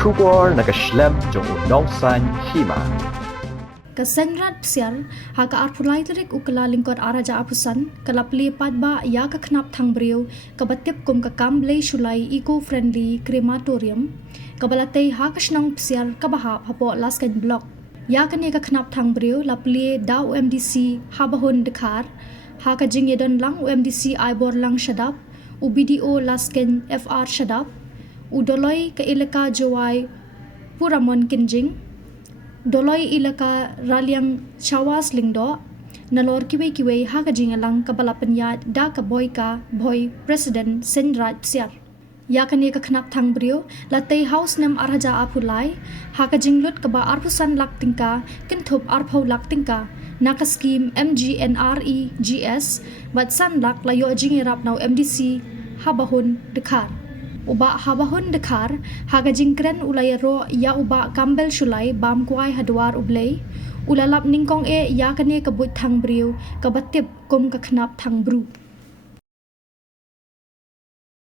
Kubor nagaslem jong unongsan Hima. Ka Seiñraij Psiar ha ka arpulai terik ukala lingkod araja apusan kala Plie Paidbah ya ka Khnap Thangbriew ka batip kum ka Kambel Shullai eco-friendly Crematorium ka balatay ha ka snang Psiar ka baha hapo laskan block ya ka ni ka Khnap Thangbriew la Plie da UMDC habahon dekar ha ka jingedon lang UMDC aibor lang shadap UBDO laskan FR shadap udoloi ka ilaka jawai puramon kinjing doloi ilaka raliang chawas lingdo nalor kiwe ha ka jingalang kabalapanya da ka boy president Seiñraij Psiar ya ka ni ka Khnap Thangbriew latay house nem arhaja apulai ha ka jinglut ka ba arpusan laktingka kinthop arpho laktingka naka scheme MGNREGS batsan lak layo jingirap naw MDC habahon dekar uba habahon dekar haga jingkren ulayaro ya uba Kambel Shullai bam kuai hadwar ublay ulalap ningkong ya kane kabut Thangbriew kabatip kum ka Khnap Thangbriew.